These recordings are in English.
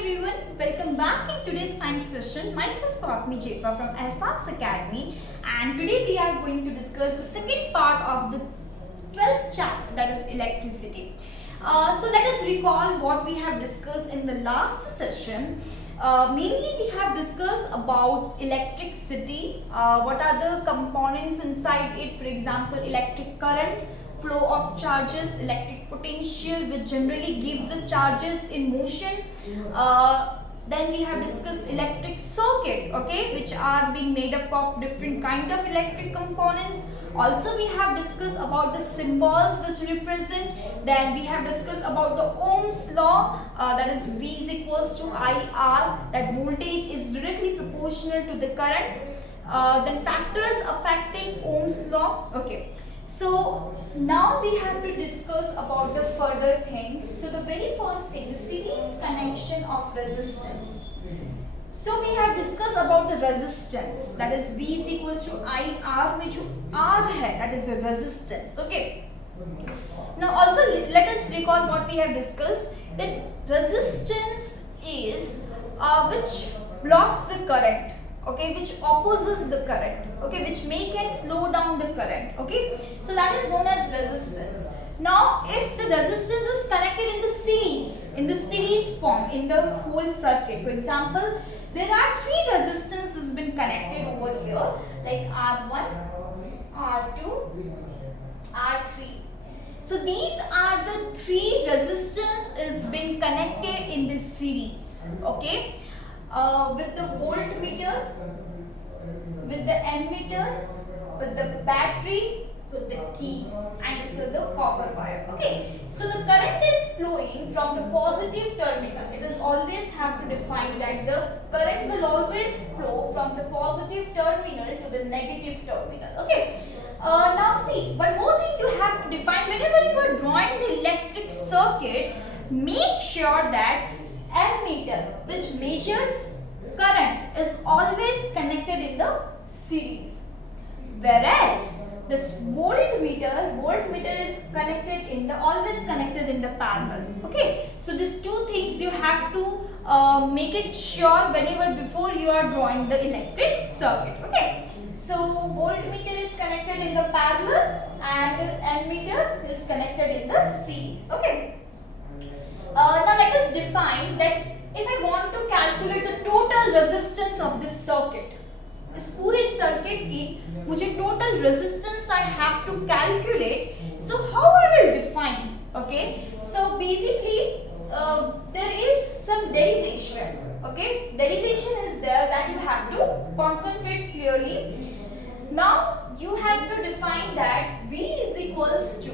everyone, welcome back in today's science session. Myself Pratmi Jepra from Ehsaas Academy, and today we are going to discuss the second part of the 12th chapter, that is electricity. So let us recall what we have discussed in the last session. Mainly we have discussed about electricity, what are the components inside it, for example electric current, flow of charges, electric potential which generally gives the charges in motion. Then we have discussed electric circuit, okay, which are being made up of different kind of electric components. Also we have discussed about the symbols which represent. Then we have discussed about the Ohm's law, that is V is equals to IR, that voltage is directly proportional to the current. Then factors affecting Ohm's law, okay. So now we have to discuss about the further thing. So the very first thing, the series connection of resistance. So we have discussed about the resistance, that is V is equals to IR, which R hai, that is the resistance, okay. Now also let us recall what we have discussed, that resistance is which blocks the current, okay, which opposes the current, okay, which make and slow down the current, okay. So that is known as resistance. Now if the resistance is connected in the series form in the whole circuit, for example there are three resistances been connected over here, like R1, R2, R3. So these are the three resistance is been connected in this series, okay, with the voltmeter, with the ammeter, with the battery, with the key, and this is the copper wire, okay. So the current is flowing from the positive terminal. It is always have to define that the current will always flow from the positive terminal to the negative terminal, okay. Now see, one more thing you have to define, whenever you are drawing the electric circuit, make sure that ammeter, which measures current, is always connected in the series, whereas this voltmeter is connected in the parallel, okay. So these two things you have to make it sure whenever before you are drawing the electric circuit, okay. So voltmeter is connected in the parallel and ammeter is connected in the series, okay. Now let us define that if I want to calculate the total resistance of this circuit, इस पूरे circuit की मुझे total resistance I have to calculate, so how I will define, okay. So basically there is some derivation, okay. Derivation is there that you have to concentrate clearly. Now you have to define that V is equals to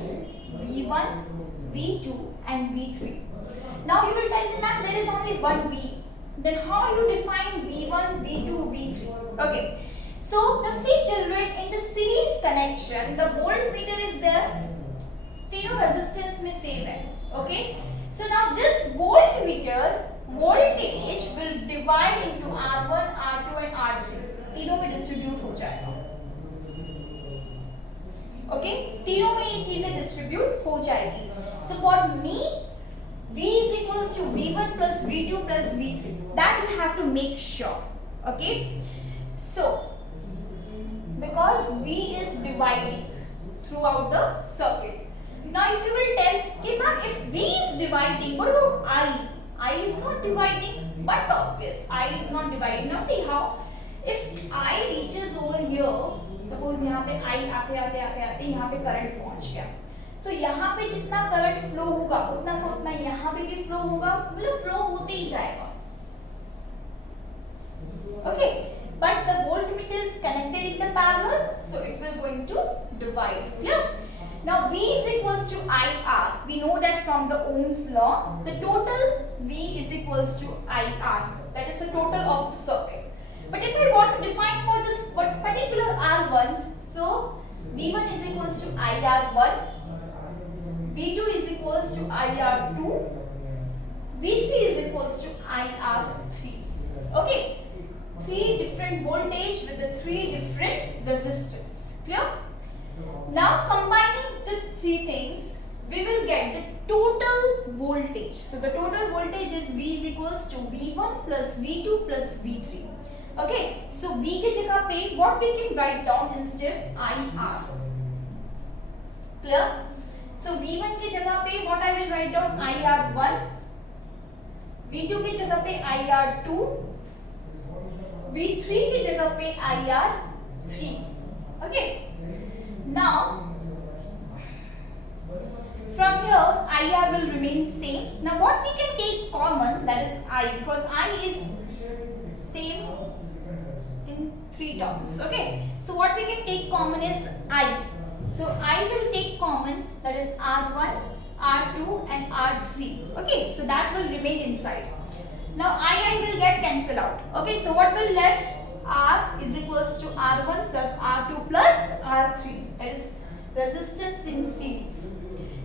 V1, V2 and V3. Now you will tell me that there is only one V. Then how you define V1, V2, V3? Okay. So now see children, in the series connection, the voltmeter is there. तीनों resistance में same है. Okay. So now this voltmeter voltage will divide into R1, R2 and R3. तीनों में distribute हो जाएगा. Okay. तीनों में ये चीजें distribute हो जाएगी. So for me, V is equals to V1 plus V2 plus V3. That you have to make sure, okay. So because V is dividing throughout the circuit. Now if you will tell, okay ma'am, if V is dividing, what about I? I is not dividing, but obvious I is not dividing. Now see how, if I reaches over here, suppose यहाँ पे I आते यहाँ पे current पहुँच गया. तो यहाँ पे जितना करंट फ्लो होगा उतना का उतना यहाँ पे भी फ्लो होगा, मतलब फ्लो होते ही जाएगा, okay. But the voltmeter is connected in the parallel, so it will going to divide, clear. Now V is equals to IR. We know that from the Ohm's law, the total V is equals to IR. That is the total of the circuit. But if I want to define for this particular R1, so V1 is equals to IR1. V2 is equals to IR2, V3 is equals to IR3, okay. Three different voltage with the three different resistance, clear. Now combining the three things, we will get the total voltage. So the total voltage is V is equals to V1 plus V2 plus V3. Okay, so V के जगह पे what we can write down instead IR. Clear? So V1 के जगह पे what I will write down IR1, V2 के जगह पे IR2, V3 की जगह पे IR3. Okay. Now from here IR will remain same. Now what we can take common, that is I, because I is same in three terms. Okay. So what we can take common is I. So I will take common, that is R1, R2 and R3. Okay. So that will remain inside. Now I will get cancelled out. Okay. So what will left? R is equals to R1 plus R2 plus R3. That is resistance in series.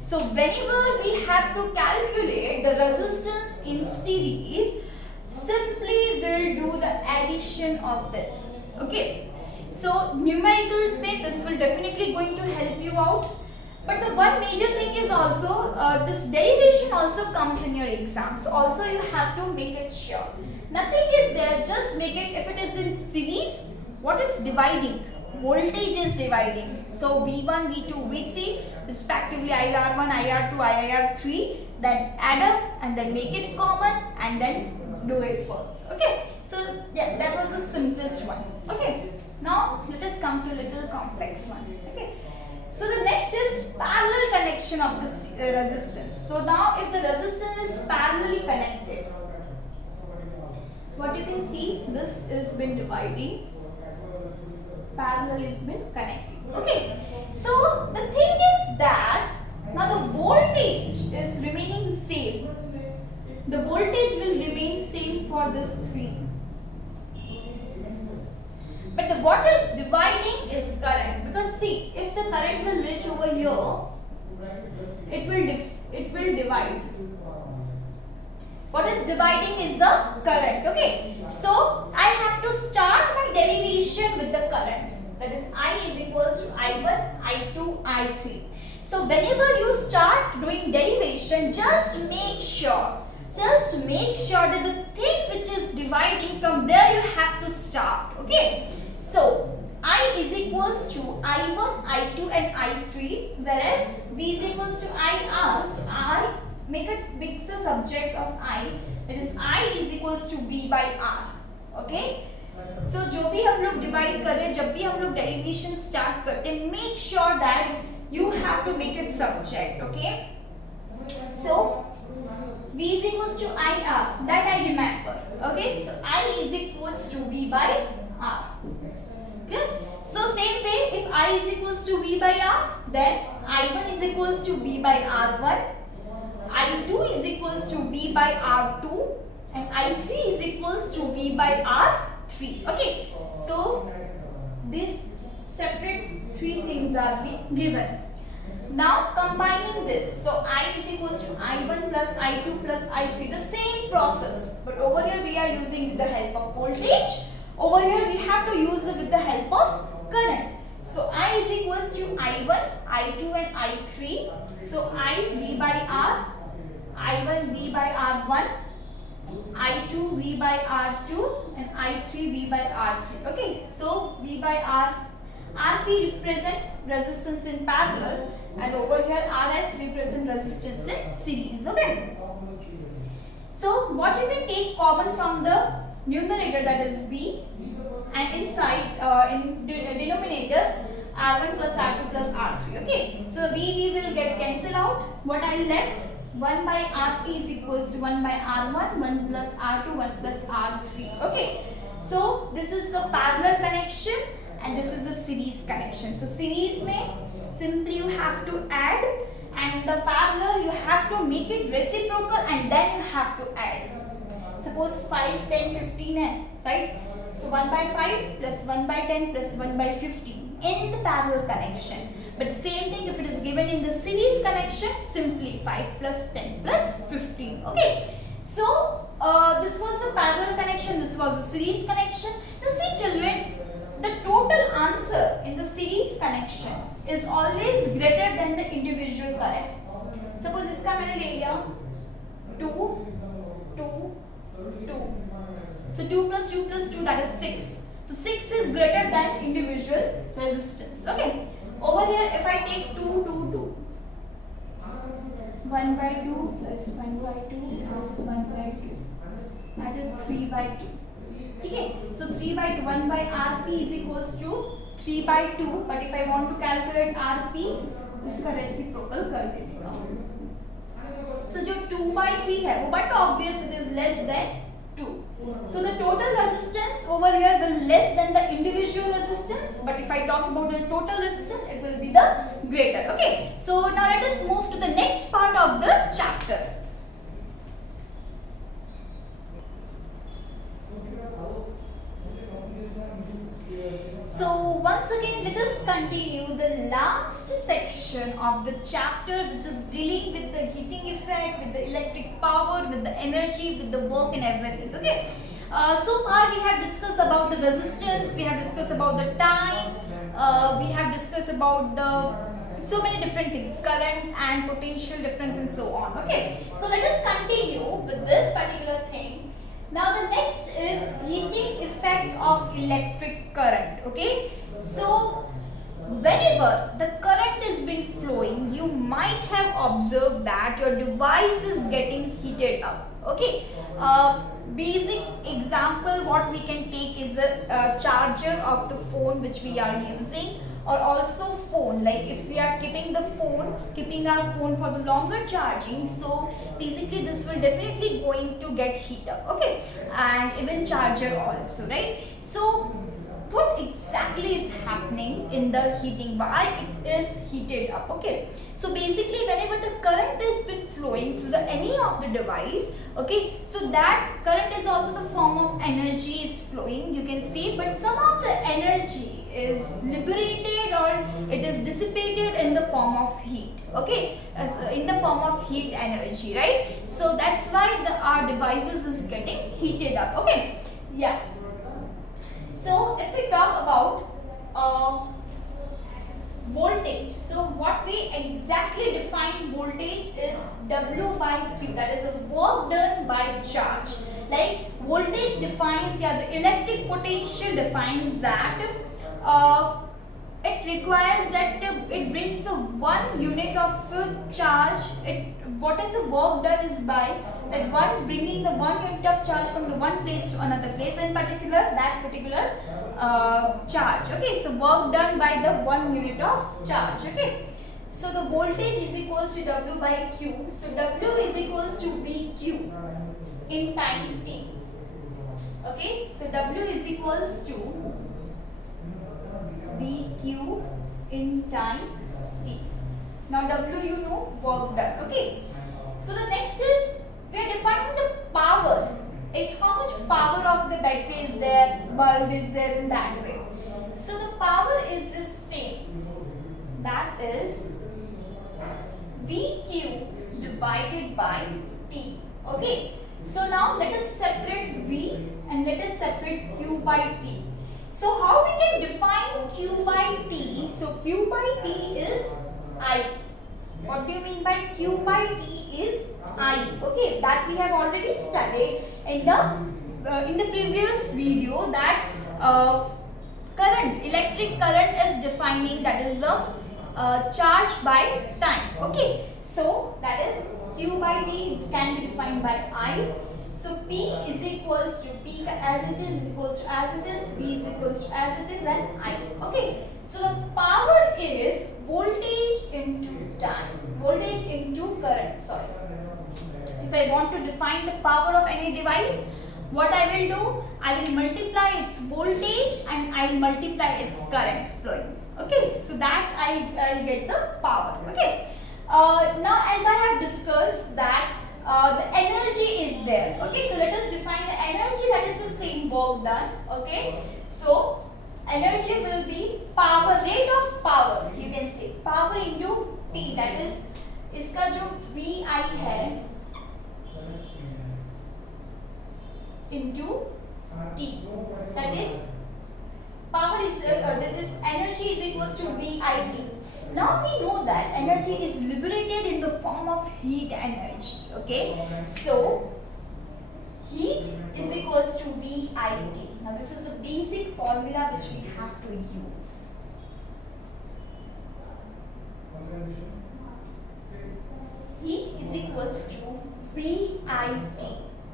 So whenever we have to calculate the resistance in series, simply we'll do the addition of this. Okay. So numericals में this will definitely going to help you out. But the one major thing is also this derivation also comes in your exams. So also you have to make it sure. Nothing is there, just make it, if it is in series, what is dividing? Voltage is dividing. So V1, V2, V3 respectively IR1, IR2, IR3, then add up and then make it common and then do it for. Okay. So yeah, that was the simplest one. Okay. Now let us come to little complex one. Okay. So the next is parallel connection of this resistance. So now if the resistance is parallelly connected, what you can see, this is been dividing, parallel is been connecting. Okay. So the thing is that now the voltage is remaining same. The voltage will remain same for this three. But what is dividing is current, because see, if the current will reach over here, it will divide. What is dividing is the current. Okay. So I have to start my derivation with the current. That is I is equals to I1, I2, I3. So whenever you start doing derivation, just make sure that the thing which is dividing, from there you have to start. Okay. So I is equals to I1, I2 and I3, whereas V is equals to IR. So I make a mixer subject of I, that is I is equals to V by R. Okay. So जो भी हम लोग divide कर रहे हैं, जब भी हम लोग derivation start करते हैं, make sure that you have to make it subject. Okay. So V is equals to IR, that I remember. Okay. So I is equals to V by R. Okay. So same way, if I is equals to V by R, then I1 is equals to V by R1, I2 is equals to V by R2 and I3 is equals to V by R3. Okay. So these separate three things are being given. Now combining this, so I is equals to I1 plus I2 plus I3, the same process, but over here we are using with the help of voltage. Over here we have to use it with the help of current. So I is equals to I1, I2 and I3. So I V by R, I1 V by R1, I2 V by R2 and I3 V by R3. Okay. So V by R, RP represent resistance in parallel and over here RS represent resistance in series. Okay. So what you can take common from the numerator, that is V, and inside in denominator R1 plus R2 plus R3. Okay. So V will get cancelled out. What I left? 1 by Rp is equals to 1 by R1, 1 plus R2, 1 plus R3. Okay. So this is the parallel connection and this is the series connection. So series mein simply you have to add, and the parallel you have to make it reciprocal and then you have to add. Suppose 5, 10, 15 hai, right? So 1 by 5 plus 1 by 10 plus 1 by 15 in the parallel connection. But the same thing if it is given in the series connection, simply 5 plus 10 plus 15. Okay. So this was the parallel connection, this was the series connection. Now see children, the total answer in the series connection is always greater than the individual current. Suppose इसका मैंने ले लिया 2, 2, 2. So 2 plus 2 plus 2, that is 6. So 6 is greater than individual resistance. Okay. Over here, if I take 2, 2, 2. 1 by 2 plus 1 by 2 plus 1 by 2. That is 3 by 2. Okay. So 3 by 2, 1 by Rp is equals to 3 by 2. But if I want to calculate Rp, इसका reciprocal कर देते हैं. So जो 2 by 3 है, वो but obvious it is less than 2. So the total resistance over here will less than the individual resistance. But if I talk about the total resistance, it will be the greater. Okay. So now let us move to the next part of the chapter. So once again, let us continue the last section of the chapter, which is dealing with the heating effect, with the electric power, with the energy, with the work and everything. Okay. So far we have discussed about the resistance, we have discussed about the time, we have discussed about the so many different things, current and potential difference and so on. Okay. So let us continue with this particular thing. Now the next is heating effect of electric current. Okay. So whenever the current is been flowing, you might have observed that your device is getting heated up. Okay. Basic example what we can take is a charger of the phone which we are using, or also phone, like if we are keeping our phone for the longer charging, so basically this will definitely going to get heat up. Okay. And even charger also, right? So what exactly is happening in the heating, why it is heated up? Okay. So basically whenever the current is been flowing through the any of the device, okay, so that current is also the form of energy is flowing, you can see, but some of the energy is liberated or it is dissipated in the form of heat. Okay, in the form of heat energy, right? So that's why our devices is getting heated up. Okay. Yeah. So if we talk about voltage, so what we exactly define voltage is W by Q, that is a work done by charge. Like voltage defines, the electric potential defines that it requires that it brings a 1 unit of charge. What is the work done is by that one bringing the 1 unit of charge from the one place to another place, in particular that particular charge. Okay, so work done by the 1 unit of charge. Okay, so the voltage is equals to W by Q. So W is equals to VQ in time t. Okay, so W is equals to VQ in time t. Now W you know, work done. Okay, so the next is we are defining the power, like how much power of the battery is there, bulb is there, in that way. So the power is the same, that is VQ divided by T. Okay, so now let us separate V and let us separate Q by T. So how we can define Q by T? So Q by T is I. What do you mean by Q by T is I? Okay, that we have already studied in the previous video, that electric current is defining, that is the charge by time. Okay, so that is Q by T can be defined by I. So P is equals to P as it is equals to as it is, V is equals to as it is, and I. Okay, so the power is voltage into time, voltage into current, sorry. If I want to define the power of any device, what I will do, I will multiply its voltage and I will multiply its current flowing. Okay, so that I'll get the power. Okay, now as I have discussed that the energy is there. Okay, so let us define the energy, that is the same work done. Okay, so energy will be power, rate of power, you can say power into T, that is इसका जो VI है into T, that is power is that is energy is equals to VIT. Now we know that energy is liberated in the form of heat energy. Okay. Okay, so heat is equals to VIT. Now this is a basic formula which we have to use. Heat is equals to VIT,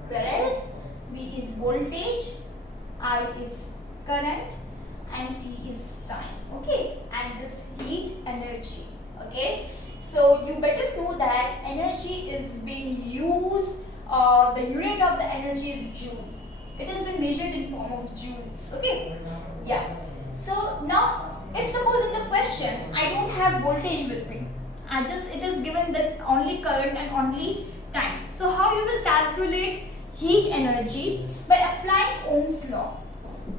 whereas V is voltage, I is current, and T is time. Okay, and this heat energy. Okay, so you better know that energy is being used. The unit of the energy is joule. It has been measured in form of joules. Okay, yeah. So now, if suppose in the question I don't have voltage with me, it is given that only current and only time. So how you will calculate heat energy? By applying Ohm's law.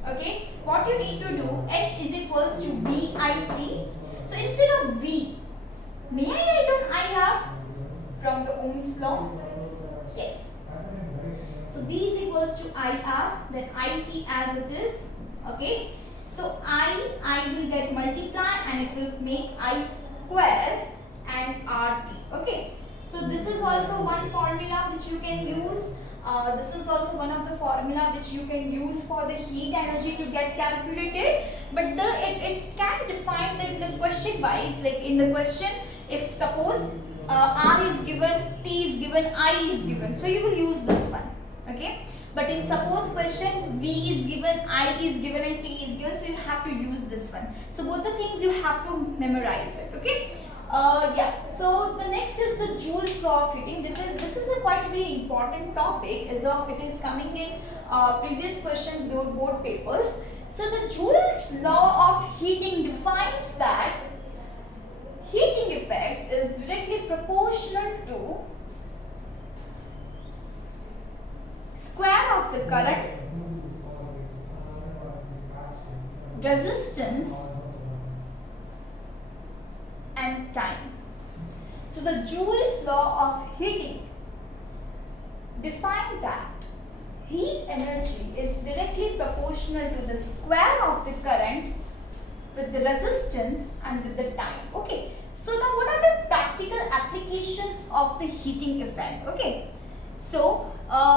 Okay, what you need to do, H is equals to VIT. So instead of V, may I write on IR from the Ohm's law? Yes. So V is equals to IR, then IT as it is. Okay. So I will get multiply and it will make I square and RT. Okay. So this is also one formula which you can use. This is also one of the formula which you can use for the heat energy to get calculated. But it can define the question wise, like in the question, if suppose R is given, T is given, I is given. So you will use this one. Okay. But in suppose question, V is given, I is given and T is given. So you have to use this one. So both the things you have to memorize it. Okay. Yeah. So the next is the Joule's law of heating. This is a quite very important topic, as of it is coming in previous question board papers. So the Joule's law of heating defines that heating effect is directly proportional to square of the current, resistance, and time. So the Joule's law of heating defines that heat energy is directly proportional to the square of the current with the resistance and with the time. Okay. So now what are the practical applications of the heating effect? Okay. So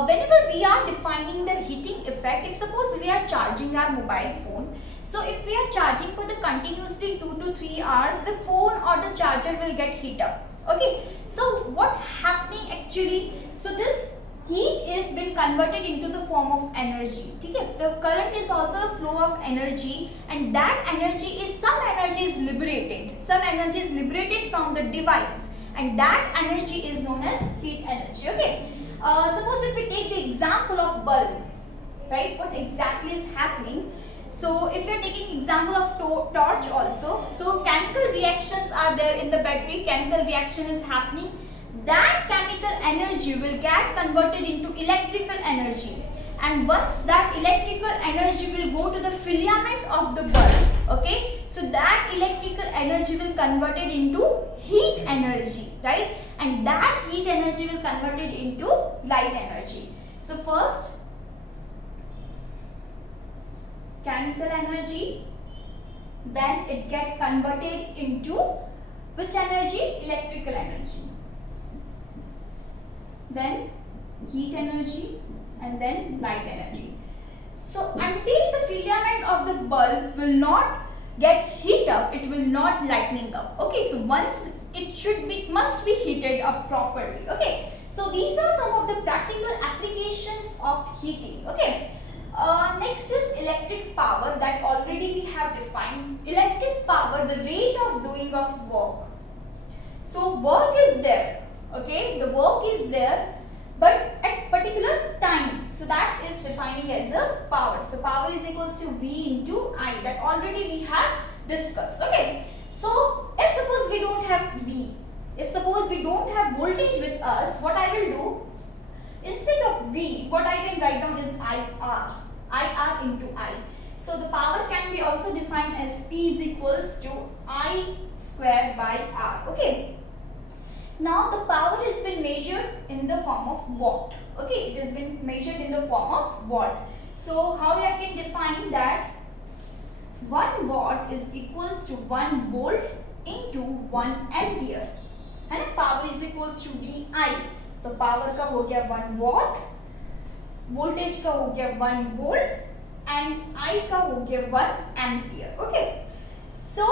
whenever we are defining the heating effect, if suppose we are charging our mobile phone, so if we are charging for the continuously 2 to 3 hours, the phone or the charger will get heat up. Okay. So what happening actually? So this heat is been converted into the form of energy. Okay. The current is also a flow of energy, and that energy is some energy is liberated. Some energy is liberated from the device, and that energy is known as heat energy. Okay. Suppose if we take the example of bulb, right? What exactly is happening? So if you are taking example of torch also, so chemical reactions are there in the battery. Chemical reaction is happening. That chemical energy will get converted into electrical energy, and once that electrical energy will go to the filament of the bulb, okay, so that electrical energy will convert it into heat energy, right? And that heat energy will convert it into light energy. So first, chemical energy, then it get converted into which energy? Electrical energy. Then heat energy, and then light energy. So until the filament of the bulb will not get heat up, it will not lightening up. Okay, so once it must be heated up properly. Okay, so these are some of the practical applications of heating. Okay. Next is electric power, that already we have defined. Electric power, the rate of doing of work. So work is there. Okay, the work is there, but at particular time. So that is defining as a power. So power is equals to V into I, that already we have discussed. Okay. So if suppose we don't have V, if suppose we don't have voltage with us, what I will do? Instead of V, what I can write down is IR. IR into I. So the power can be also defined as P is equals to I square by R. Okay. Now the power has been measured in the form of watt. Okay, it has been measured in the form of watt. So how I can define that? 1 watt is equals to 1 volt into 1 ampere, and power is equals to VI. तो power का हो गया 1 what, voltage का हो गया 1 volt and I का हो गया 1 ampere. Okay, so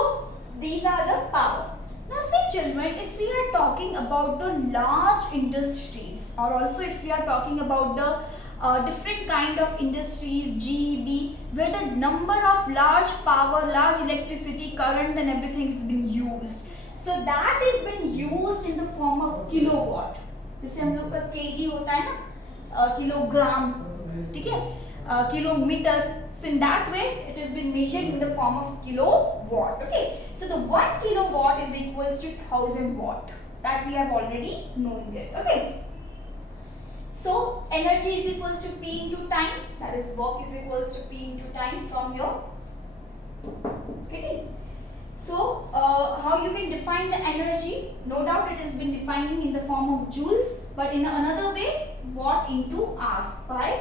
these are the power. Now see children, if we are talking about the large industries, or also if we are talking about the different kind of industries, GEB, where the number of large power, large electricity, current and everything is being used, so that is been used in the form of kilowatt. जैसे हम लोग का kg होता है ना, kilogram, ठीक है, kilometer. So in that way it has been measured in the form of kilowatt. Okay, so the 1 kilowatt is equals to 1000 watt, that we have already known it. Okay, so energy is equals to P into time, that is work is equals to P into time from your getting. So how you can define the energy? No doubt it has been defining in the form of joules, but in another way, watt into hour. Why?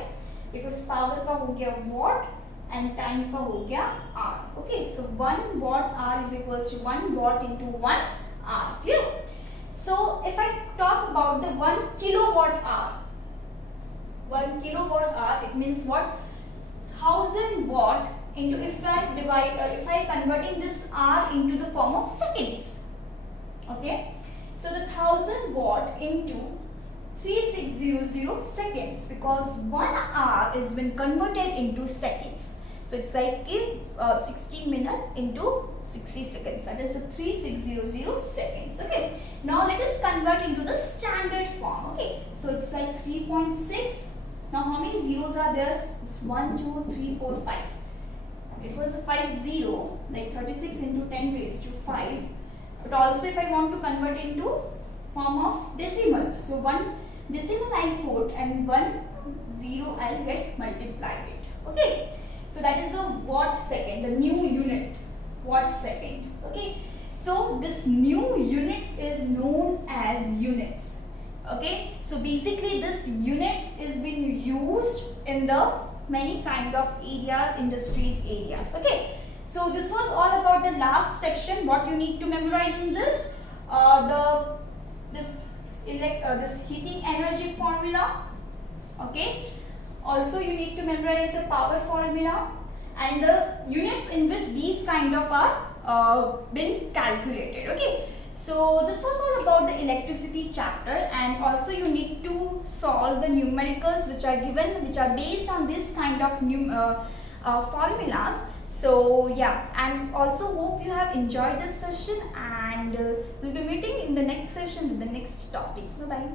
Because power का हो गया watt and time का हो गया hour. Okay, so 1 watt hour is equals to 1 watt into 1 hour. Clear? So if I talk about the 1 kilowatt hour, 1 kilowatt hour, it means what? 1000 watt into, if I converting this hour into the form of seconds. Okay, so the 1000 watt into 3600 seconds, because 1 hour is been converted into seconds. So it's like 60 minutes into 60 seconds, that is 3600 seconds. Okay, now let us convert into the standard form. Okay, so it's like 3.6. Now how many zeros are there? Just 1 2 3 4 5. It was a 50, like 36 into 10 raised to 5. But also if I want to convert into form of decimal, so 1 decimal I'll put and 1 0 I'll get multiplied it. Okay, so that is a watt second, the new unit, watt second. Okay, so this new unit is known as units. Okay, so basically this units is being used in the many kind of industries areas. Okay, so this was all about the last section. What you need to memorize in this, this heating energy formula. Okay, also you need to memorize the power formula and the units in which these kind of are been calculated. Okay, so this was all about the electricity chapter, and also you need to solve the numericals which are given, which are based on this kind of formulas. So yeah, and also hope you have enjoyed this session, and we'll be meeting in the next session with the next topic. Bye bye.